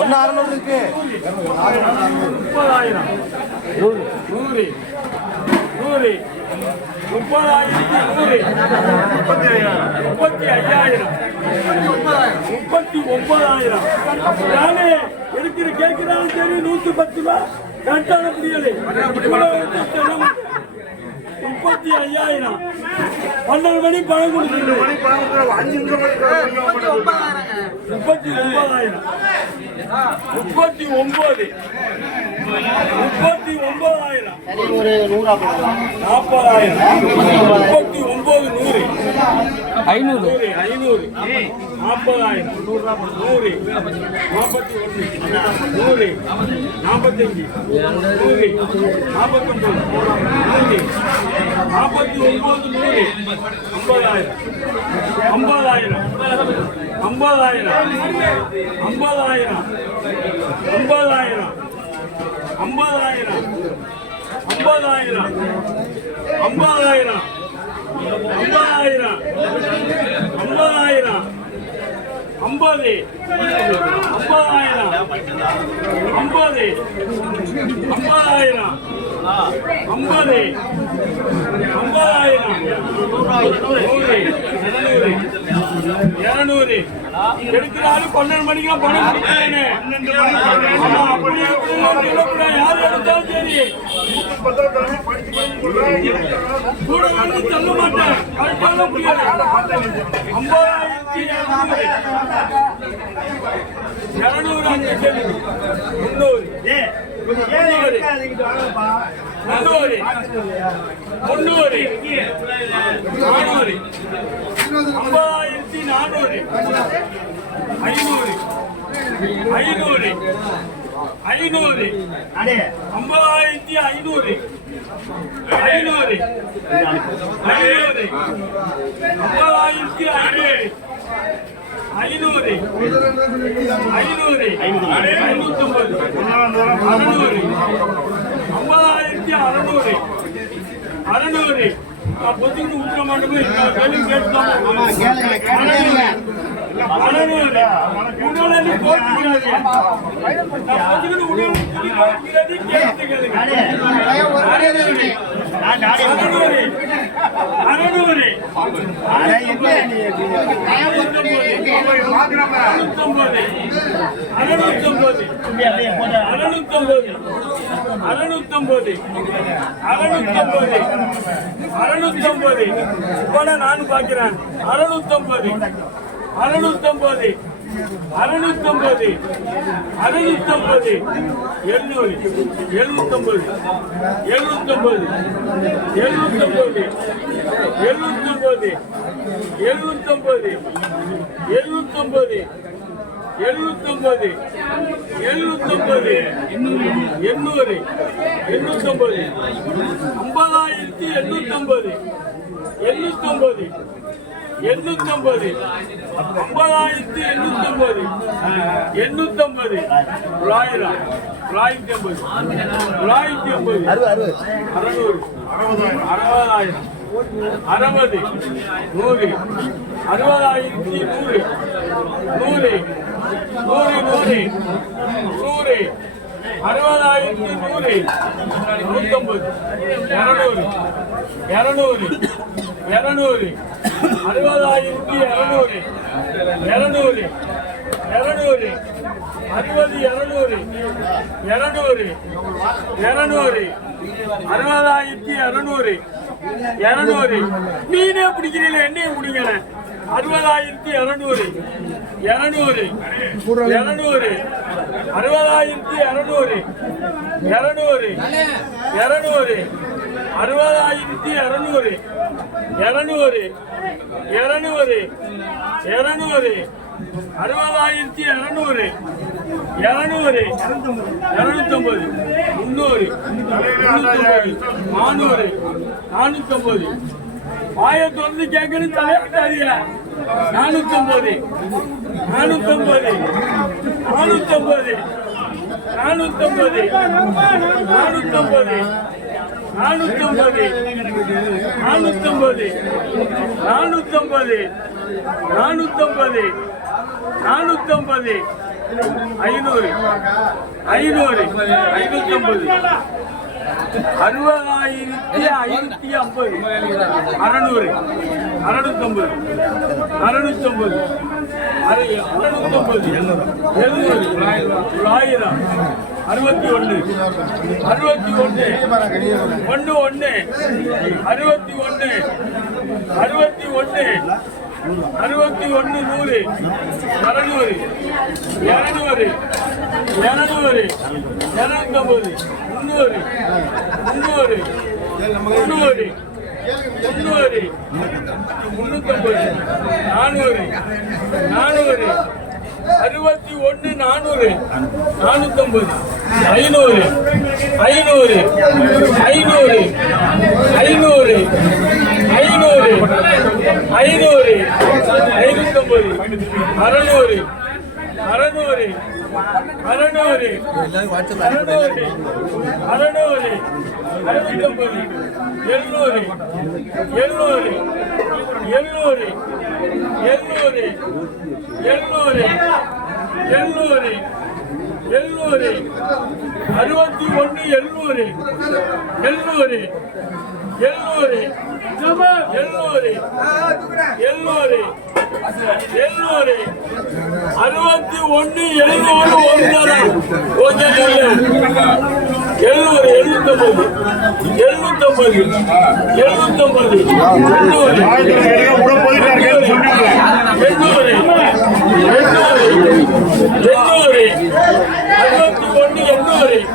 ஒன்னு அறுநூறு இருக்கு. முப்பதாயிரம். நூறு. நூறு. முப்பதாயிரத்தி நூறு. முப்பத்தி ஐயாயிரம் முப்பத்தி ஐயாயிரம் முப்பத்தி ஒன்பதாயிரம் நானே எடுக்கிற கேட்கிறாலும் சரி நூத்தி பத்து ரூபா. கரெக்டான முடியலை இவ்வளவு எடுத்து சொல்ல மாட்டேன். முப்பத்தி ஐயாயிரம். பன்னெண்டு மணி பணம் நிமிஷம் முப்பத்தி ஒன்பதாயிரம். முப்பத்தி ஒன்பது. முப்பத்தி ஒன்பதாயிரம். நாற்பதாயிரம். முப்பத்தி ஒன்பது நூறு. ஐநூறு. நூறு ஐநூறு. நாற்பதாயிரம். நூறு. நாற்பத்தி ஒன்று. நூறு. நாற்பத்தஞ்சு நூறு. நாற்பத்தொன்பது. நூறு. நாற்பத்தி ஒன்பது நூறு ஐம்பதாயிரம் ஐம்பதாயிரம் ஐம்பதாயிரம் ஐம்பதாயிரம் ஐம்பதாயிரம் ஐம்பதாயிரம் ஐம்பதாயிரம் ஐம்பதாயிரம் ஐம்பதாயிரம் ஐம்பது ஐம்பதாயிரம் ஐம்பது ஐம்பதாயிரம் ஐம்பது ஐம்பதாயிரம் நூறு இருநூறு எடுக்கிறாலும் பன்னெண்டு மணிக்கு பணம் யாரு எடுத்தாலும் சரி கூட வந்து சொல்ல மாட்டேன் கரெக்டான முன்னூறு. முன்னூறு. நானூறு. ஐம்பதாயிரத்தி நானூறு. ஐநூறு. ஐநூறு. ஐநூறு. ஐம்பதாயிரத்தி ஐநூறு. ஐநூறு. ஐநூறு. ஐம்பதாயிரத்தி ஐநூறு. ஐநூறு. ஐநூறு. ஐநூத்தொன்பது அறுநூறு. அறநூறு. அறநூறு. பொத்துக்கிட்டு விட்டுற மாட்டோமே கேள்வி கேட்டுதான் அறநூறு. உடனே போட்டுக்கிறாரு பொத்துக்கிட்டு உடனே கேட்டுக்கிறது அறநூறு. அறுநூறு. அறுநூத்தொன்பது அறுநூத்தொன்பது அறுநூத்தொன்பது அறுநூத்தொன்பது அறுநூத்தொன்பது அறுநூத்தொன்பது போல நானும் பார்க்கிறேன். அறுநூத்தொன்பது அறுநூத்தொன்பது அறுநூத்தொன்பது அறுநூத்தொன்பது எழுநூறு எழுநூத்தொன்பது எழுநூத்தொன்பது எழுநூத்தொன்பது எழுநூத்தொன்பது எழுநூத்தொன்பது எழுநூத்தொன்பது எழுநூத்தொன்பது எழுநூத்தொன்பது எண்ணூறு எண்ணூத்தொன்பது ஐம்பதாயிரத்தி எண்ணூத்தொன்பது எண்ணூத்தொன்பது எண்ணூத்தொன்பது ஐம்பதாயிரத்தி எண்ணூத்தொன்பது எண்ணூத்தொன்பது தொள்ளாயிரம். தொள்ளாயிரத்தி ஐம்பது. தொள்ளாயிரத்தி ஐம்பது. அறுநூறு அறுபதாயிரம். அறுபது. நூறு. அறுபதாயிரத்தி நூறு. நூறு. நூறு நூறு. நூறு. அறுபதாயிரத்தி நூறு. நூற்றம்பது இரநூறு. இரநூறு. இரநூறு. அறுபதாயிரத்தி இரநூறு. இரநூறு. இரநூறு. அறுபது இரநூறு. இரநூறு. இரநூறு. அறுபதாயிரத்தி இரநூறு. இரநூறு. மீனே பிடிக்கிறீங்களே என்னையும் பிடிக்கல அறுபதாயிரத்தி இரநூறு. இரநூறு. இரநூறு. அறுபதாயிரத்தி இரநூறு. இரநூறு. இரநூறு. அறுபதாயிரத்தி இரநூறு. இரநூறு. இரநூறு. இரநூறு அறுபதாயிரத்தி இரநூறு. இரநூறு. இரநூத்தம்பது. முந்நூறு. நானூறு. நானூத்தம்பது. வாயை தொடர்ந்து கேட்கணும் தலையாட்ட அறியல நானூத்தம்பது. நானூத்தம்பது. நானூத்தம்பது. நானூத்தம்பது. நானூத்தம்பது. நானூத்தொன்பது நானூத்தொன்பது நானூத்தொன்பது நானூத்தொன்பது நானூத்தொன்பது ஐநூறு. ஐநூறு. ஐநூத்தொன்பது அறுபதாயிரத்தி ஐநூத்தி ஐம்பது. அறநூறு. அறுநூத்தொம்பது. அறுநூத்தொம்பது. அறுநூத்தொம்பது. எழுநூறு. தொள்ளாயிரம். அறுபத்தி ஒன்று. அறுபத்தி ஒன்று. ஒன்று ஒன்று. அறுபத்தி ஒன்று. அறுபத்தி ஒன்று. அறுபத்தி ஒன்று நூறு. அறநூறு இரநூறு. இரநூறு. இரநூத்தம்பது. முந்நூறு. முந்நூறு. முந்நூறு. முந்நூறு. முன்னூத்தம்பது நானூறு. நானூறு. அறுபத்தி ஒன்று நானூறு நானூத்தம்பது ஐநூறு ஐநூறு ஐநூறு ஐநூறு ஐநூறு ஐநூறு ஐநூத்தம்பது அறநூறு அறநூறு அறநூறு அறநூறு அறநூறு அறுபத்தொன்பது எழுநூறு எழுநூறு எழுநூறு எழுநூறு எழுநூறு எழுநூறு எழுநூறு அறுபத்தி ஒன்று எண்ணூறு எண்ணூறு எண்ணூறு எண்ணூறு எண்ணூறு எழுநூறு அறுபத்தி ஒன்று எழுநூறு ஒன்றரை கொஞ்சம் எழுநூறு எழுநூத்தொம்பது. எழுநூத்தொம்பது. எழுநூத்தொம்பது. எண்ணூறு. எண்ணூறு. எண்ணூறு. எண்ணூறு. அறுபத்தி ஒன்று எண்ணூறு.